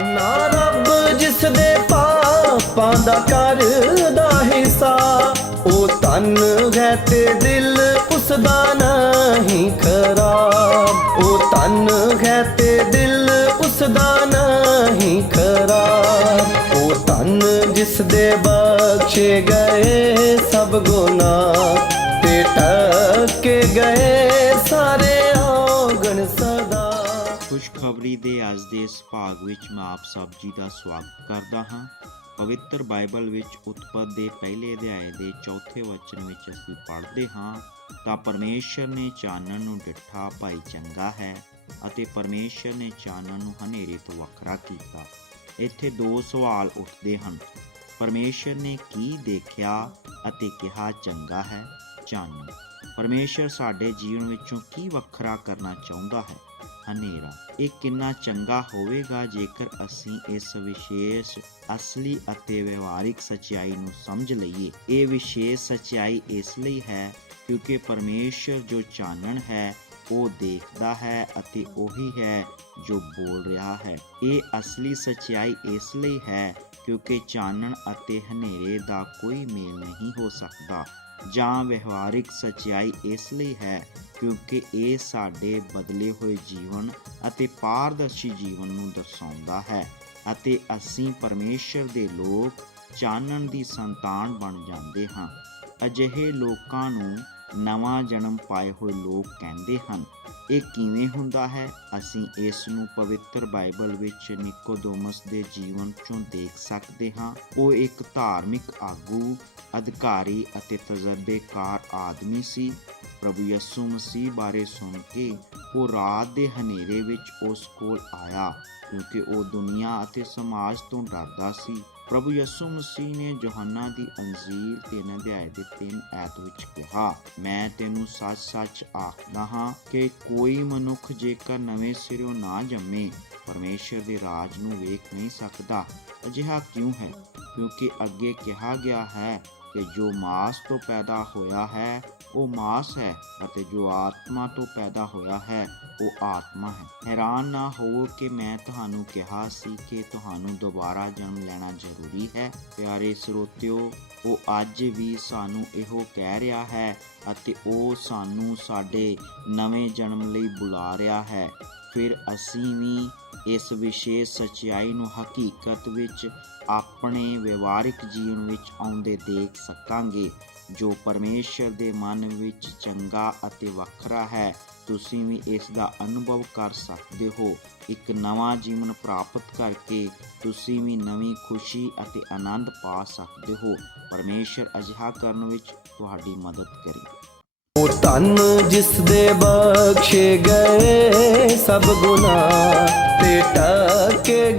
ਨਾ ਰੱਬ ਜਿਸ ਦੇ ਪਾਪਾਂ ਦਾ ਕਰਦਾ ਹਿਸਾਬ ਉਹ ਤਨ ਹੈ ਤੇ ਦਿਲ ਉਸ ਦਾ ਨਹੀਂ ਖਰਾਬ। ਉਹ ਤਨ ਹੈ ਤੇ ਦਿਲ ਉਸ ਦਾ ਨਹੀਂ ਖਰਾਬ। ਉਹ ਤਨ ਜਿਸ ਦੇ ਬਖਸ਼ੇ ਗਏ ਸਭ ਗੁਨਾਹ, ਤੇ ਟੱਕੇ ਗਏ ਸਾਰੇ ਖੁਸ਼ਖਬਰੀ ਦੇ ਅੱਜ ਦੇ ਇਸ ਭਾਗ ਵਿੱਚ ਮੈਂ ਆਪ ਸਭ ਜੀ ਦਾ ਸਵਾਗਤ ਕਰਦਾ ਹਾਂ। ਪਵਿੱਤਰ ਬਾਈਬਲ ਵਿੱਚ ਉਤਪਤ ਦੇ ਪਹਿਲੇ ਅਧਿਆਏ ਦੇ ਚੌਥੇ ਵਚਨ ਵਿੱਚ ਅਸੀਂ ਪੜ੍ਹਦੇ ਹਾਂ, ਤਾਂ ਪਰਮੇਸ਼ਰ ਨੇ ਚਾਨਣ ਨੂੰ ਡਿੱਠਾ ਭਾਈ ਚੰਗਾ ਹੈ ਅਤੇ ਪਰਮੇਸ਼ਰ ਨੇ ਚਾਨਣ ਨੂੰ ਹਨੇਰੇ ਤੋਂ ਵੱਖਰਾ ਕੀਤਾ। ਇੱਥੇ ਦੋ ਸਵਾਲ ਉੱਠਦੇ ਹਨ। ਪਰਮੇਸ਼ਰ ਨੇ ਕੀ ਦੇਖਿਆ ਅਤੇ ਕਿਹਾ ਚੰਗਾ ਹੈ? ਚਾਨਣ। ਪਰਮੇਸ਼ਰ ਸਾਡੇ ਜੀਵਨ ਵਿੱਚੋਂ ਕੀ ਵੱਖਰਾ ਕਰਨਾ ਚਾਹੁੰਦਾ ਹੈ? ਹਨੇਰਾ। ਇਹ ਕਿੰਨਾ ਚੰਗਾ ਹੋਵੇਗਾ ਜੇਕਰ ਅਸੀਂ ਇਸ ਵਿਸ਼ੇਸ਼ ਅਸਲੀ ਅਤੇ ਵਿਵਹਾਰਿਕ ਸੱਚਾਈ ਨੂੰ ਸਮਝ ਲਈਏ। ਇਹ ਵਿਸ਼ੇਸ਼ ਸੱਚਾਈ ਇਸ ਲਈ ਹੈ ਕਿਉਂਕਿ ਪਰਮੇਸ਼ਰ ਜੋ ਚਾਨਣ ਹੈ, ਉਹ ਦੇਖਦਾ ਹੈ ਅਤੇ ਉਹੀ ਹੈ ਜੋ ਬੋਲ ਰਿਹਾ ਹੈ। ਇਹ ਅਸਲੀ ਸੱਚਾਈ ਇਸ ਲਈ ਹੈ ਕਿਉਂਕਿ ਚਾਨਣ ਅਤੇ ਹਨੇਰੇ ਦਾ ਕੋਈ ਮੇਲ ਨਹੀਂ ਹੋ ਸਕਦਾ ਜਾਂ ਵਿਵਹਾਰਿਕ ਸੱਚਾਈ ਇਸ ਲਈ ਹੈ ਕਿਉਂਕਿ ਇਹ ਸਾਡੇ ਬਦਲੇ ਹੋਏ ਜੀਵਨ ਅਤੇ ਪਾਰਦਰਸ਼ੀ ਜੀਵਨ ਨੂੰ ਦਰਸਾਉਂਦਾ ਹੈ ਅਤੇ ਅਸੀਂ ਪਰਮੇਸ਼ਰ ਦੇ ਲੋਕ ਚਾਨਣ ਦੀ ਸੰਤਾਨ ਬਣ ਜਾਂਦੇ ਹਾਂ। ਅਜਿਹੇ ਲੋਕਾਂ ਨੂੰ ਨਵਾਂ ਜਨਮ ਪਾਏ ਹੋਏ ਲੋਕ ਕਹਿੰਦੇ ਹਨ। ਇਹ ਕਿਵੇਂ ਹੁੰਦਾ ਹੈ? ਅਸੀਂ ਇਸ ਨੂੰ ਪਵਿੱਤਰ ਬਾਈਬਲ ਵਿੱਚ ਨਿਕੋਦੋਮਸ ਦੇ ਜੀਵਨ ਚੋਂ ਦੇਖ ਸਕਦੇ ਹਾਂ। ਉਹ ਇੱਕ ਧਾਰਮਿਕ ਆਗੂ, ਅਧਿਕਾਰੀ ਅਤੇ ਤਜਰਬੇਕਾਰ ਆਦਮੀ ਸੀ। ਪ੍ਰਭੂ ਯਿਸੂ ਮਸੀਹ ਬਾਰੇ ਸੁਣ ਕੇ ਉਹ ਰਾਤ ਦੇ ਹਨੇਰੇ ਵਿੱਚ ਉਸ ਕੋਲ ਆਇਆ, ਕਿਉਂਕਿ ਉਹ ਦੁਨੀਆ ਅਤੇ ਸਮਾਜ ਤੋਂ ਡਰਦਾ ਸੀ। ਪ੍ਰਭੂ ਯਿਸੂ ਮਸੀਹ ਨੇ ਯੋਹੰਨਾ ਦੀ ਅੰਜੀਲ ਤਿੰਨ ਅਧਿਆਇ ਦੇ 3 ਐਤ ਵਿੱਚ ਕਿਹਾ, ਮੈਂ ਤੈਨੂੰ ਸੱਚ-ਸੱਚ ਆਖਦਾ ਹਾਂ ਕਿ ਕੋਈ ਮਨੁੱਖ ਜੇਕਰ ਨਵੇਂ ਸਿਰੋਂ ਨਾ ਜੰਮੇ, ਪਰਮੇਸ਼ਰ ਦੇ ਰਾਜ ਨੂੰ ਵੇਖ ਨਹੀਂ ਸਕਦਾ। ਅਜਿਹਾ ਕਿਉਂ ਹੈ? ਕਿਉਂਕਿ ਅੱਗੇ ਕਿਹਾ ਗਿਆ ਹੈ ਕਿ ਜੋ ਮਾਸ ਤੋਂ ਪੈਦਾ ਹੋਇਆ ਹੈ, ਉਹ ਮਾਸ ਹੈ ਅਤੇ ਜੋ ਆਤਮਾ ਤੋਂ ਪੈਦਾ ਹੋਇਆ ਹੈ, ਉਹ ਆਤਮਾ ਹੈ। ਹੈਰਾਨ ਨਾ ਹੋ ਕਿ ਮੈਂ ਤੁਹਾਨੂੰ ਕਿਹਾ ਸੀ ਕਿ ਤੁਹਾਨੂੰ ਦੁਬਾਰਾ ਜਨਮ ਲੈਣਾ ਜ਼ਰੂਰੀ ਹੈ। ਪਿਆਰੇ ਸਰੋਤਿਓ, ਉਹ ਅੱਜ ਵੀ ਸਾਨੂੰ ਇਹੋ ਕਹਿ ਰਿਹਾ ਹੈ ਅਤੇ ਉਹ ਸਾਨੂੰ ਸਾਡੇ ਨਵੇਂ ਜਨਮ ਲਈ ਬੁਲਾ ਰਿਹਾ ਹੈ। ਫਿਰ ਅਸੀਂ ਵੀ ਇਸ ਵਿਸ਼ੇਸ਼ ਸੱਚਾਈ ਨੂੰ ਹਕੀਕਤ ਵਿੱਚ ਆਪਣੇ ਵਿਵਹਾਰਿਕ ਜੀਵਨ ਵਿੱਚ ਆਉਂਦੇ ਦੇਖ ਸਕਾਂਗੇ, ਜੋ ਪਰਮੇਸ਼ਰ ਦੇ ਮਨ ਵਿੱਚ ਚੰਗਾ ਅਤੇ ਵੱਖਰਾ ਹੈ। ਤੁਸੀਂ ਵੀ ਇਸ ਦਾ ਅਨੁਭਵ ਕਰ ਸਕਦੇ ਹੋ। ਇੱਕ ਨਵਾਂ ਜੀਵਨ ਪ੍ਰਾਪਤ ਕਰਕੇ ਤੁਸੀਂ ਵੀ ਨਵੀਂ ਖੁਸ਼ੀ ਅਤੇ ਆਨੰਦ ਪਾ ਸਕਦੇ ਹੋ। ਪਰਮੇਸ਼ਰ ਅਜਿਹਾ ਕਰਨ ਵਿੱਚ ਤੁਹਾਡੀ ਮਦਦ ਕਰੇ। ਉਹ ਤਨ ਜਿਸ ਦੇ ਬਖਸ਼ੇ ਗਏ ਸਭ ਗੁਨਾਹ ਤੇ ਟੱਕੇ